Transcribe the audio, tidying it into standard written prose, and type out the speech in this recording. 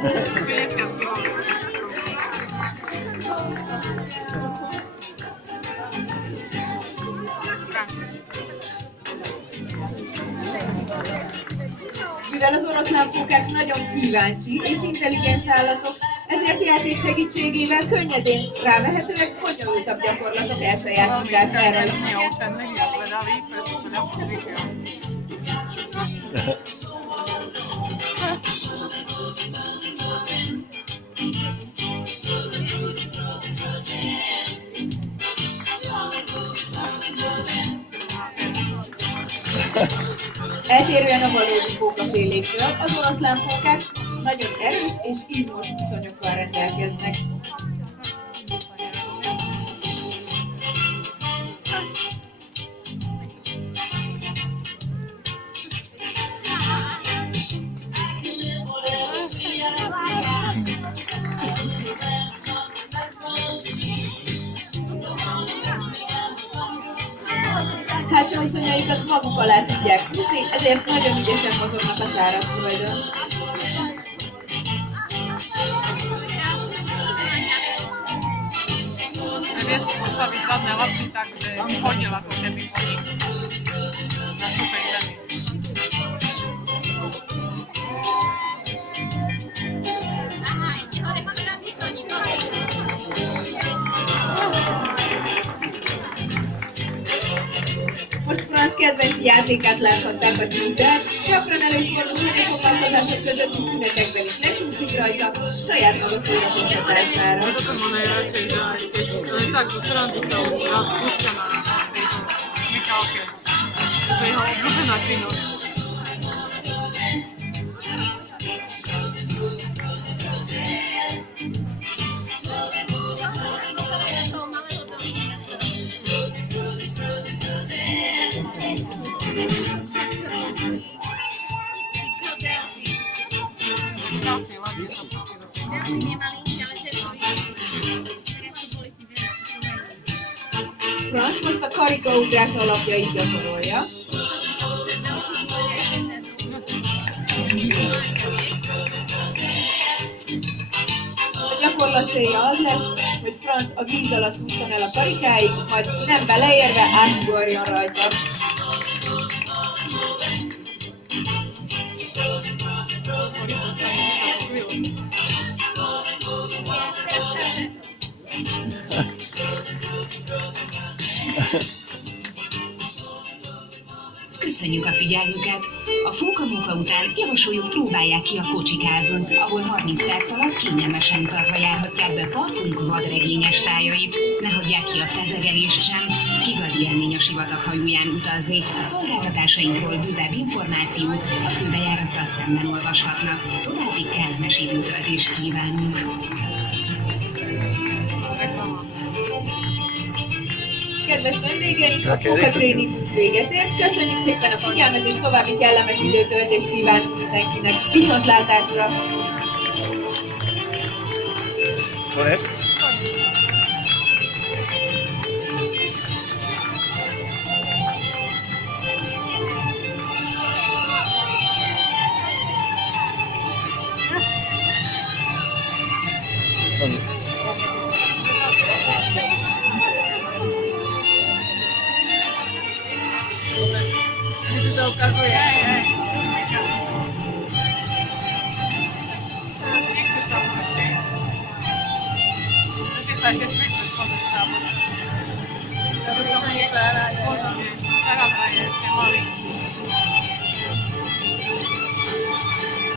Mivel az oroszlánfókák nagyon kíváncsi és intelligens állatok, ezért játék segítségével könnyedén rávehetőek bonyolultabb gyakorlatok elsajátítására is. Eltérően a valódi fókaféléktől, az oroszlánfókák nagyon erős és izmos viszonyokkal rendelkeznek. Hátsó viszonyaikat maguk alá tudják húzni, ezért nagyon ügyesen mozognak a szárazföldön. Egyrészt postawić ładne łapki, tak by konie latą lepiej po nich. Na suchej ziemi. Most Franz kedvenc játékát láthatták a Twitteren, gyakran előfordul, hogy a foglalkozások közötti szünetekben is lecsúszik rajta, saját maga szórakoztatására. To ma najraczej, że tak, bo Francja są puszcza na śmieka okien. Pojechał obróbę na czynność. Franz most a karikaugrás alapjait gyakorolja. A gyakorlat célja az lesz, hogy Franz a víz alatt ússzon el a karikáig, majd nem beleérve átugorjon rajta. Köszönjük a figyelmüket! A fókamunka után javasoljuk, próbálják ki a kocsikázót, ahol 30 perc alatt kényelmesen utazva járhatják be parkunk vadregényes tájait. Ne hagyják ki a tevegelést sem, igazi élmény a sivatag hajóján utazni. A szolgáltatásainkról bővebb információt a főbejárattal szemben olvashatnak. További kellemes időtöltést kívánunk! Kedves vendégeink, a fókatréning véget ért. Köszönjük szépen a figyelmet, és további kellemes időtöltést kívánunk mindenkinek. Viszontlátásra! To ukazuje. Nie chcę sam właśnie. Napisać się szybko tworzyć tam. To są nie zaraz, nie zaraz, nie